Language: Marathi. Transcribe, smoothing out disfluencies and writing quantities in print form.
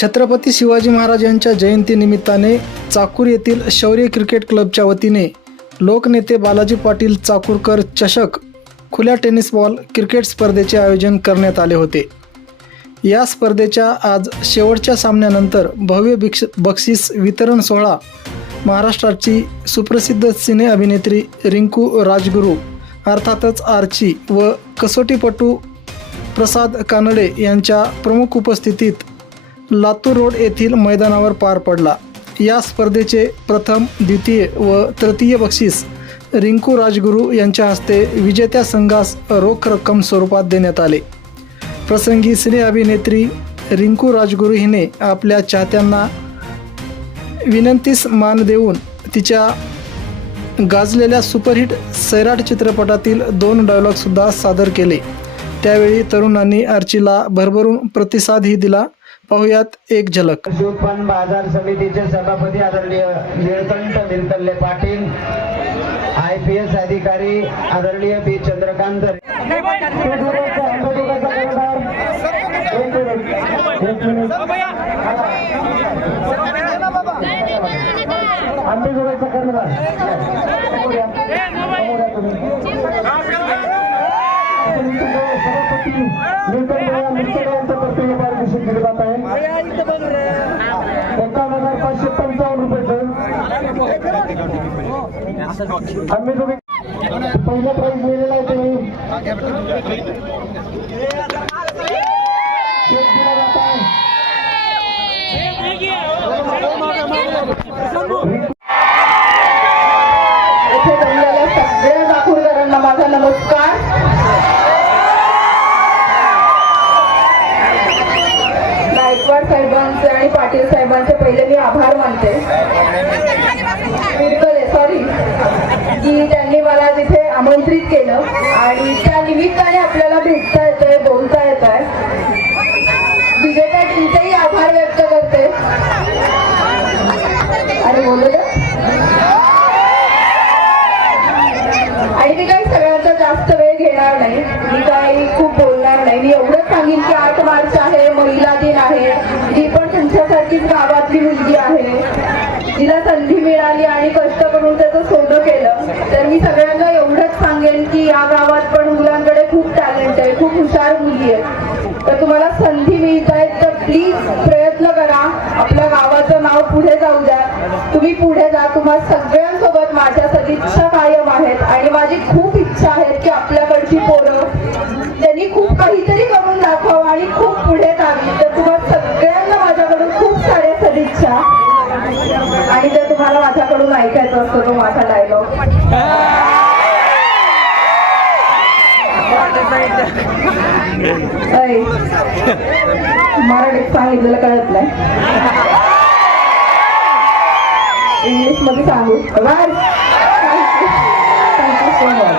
छत्रपती शिवाजी महाराज यांच्या जयंतीनिमित्ताने चाकूर येथील शौर्य क्रिकेट क्लबच्या वतीने लोकनेते बालाजी पाटील चाकूरकर चषक खुल्या टेनिस बॉल क्रिकेट स्पर्धेचे आयोजन करण्यात आले होते। या स्पर्धेच्या आज शेवटच्या सामन्यानंतर भव्य बक्षीस वितरण सोहळा महाराष्ट्राची सुप्रसिद्ध सिने अभिनेत्री रिंकू राजगुरू अर्थातच आर्ची व कसोटीपटू प्रसाद कानडे यांच्या प्रमुख उपस्थितीत लातूर रोड येथील मैदानावर पार पडला। या स्पर्धेचे प्रथम, द्वितीय व तृतीय बक्षीस रिंकू राजगुरू यांच्या हस्ते विजेत्या संघास रोख रक्कम स्वरूपात देण्यात आले। प्रसंगी सिने अभिनेत्री रिंकू राजगुरू हिने आपल्या चाहत्यांना विनंतीस मान देऊन तिच्या गाजलेल्या सुपरहिट सैराट चित्रपटातील 2 डायलॉगसुद्धा सादर केले। त्यावेळी तरुणांनी आर्चीला भरभरून प्रतिसादही दिला। पाहुयात एक झलक। उत्पन्न बाजार समितीचे सभापती आदरणीय निळकंठ निलकल्ले पाटील, IPS अधिकारी आदरणीय बी चंद्रकांत आम्ही जो पहिला प्राइज मिळालेला आहे ते सगळ्या चाकूरकरांना माझा नमस्कार। गायकवाड साहेबांचे आणि पाटील साहेबांचे पहिले मी आभार मानते की त्यांनी मला तिथे आमंत्रित केलं आणि त्या निमित्ताने आपल्याला भेटता येतंय, बोलता येत आहे। विजेत्या टीमचेही आभार व्यक्त करते आणि बोलूया। आणि मी काही सगळ्यांचा जास्त वेळ घेणार नाही, मी काही खूप बोलणार नाही। मी एवढंच सांगेन की 8 मार्च आहे, महिला दिन आहे, जी पण तुमच्यासारखीच गावातली मुलगी आहे, तिला संधी मिळाली आणि कष्ट करून त्याचं सोनं केलं, तर मी सगळ्यांना एवढंच सांगेन की या गावात पण मुलांकडे खूप टॅलेंट आहे, खूप हुशार मुली आहेत। तर तुम्हाला संधी मिळत आहेत तर प्लीज प्रयत्न करा, आपल्या गावाचं नाव पुढे जाऊ द्या, तुम्ही पुढे जा। तुम्हा सगळ्यांसोबत माझ्या सदिच्छा कायम आहेत आणि माझी खूप इच्छा आहे की आपल्याकडची पोरं त्यांनी खूप काहीतरी करून दाखवावं आणि खूप पुढे जावी। तर तुम्हाला सगळ्यांना माझ्याकडून खूप साऱ्या सदिच्छा। आणि जर तुम्हाला माझ्याकडून ऐकायचं असतं तो माझा डायलॉग, मराठीत सांगितलेलं कळत नाही, इंग्लिश मध्ये सांगू। Thank you so much.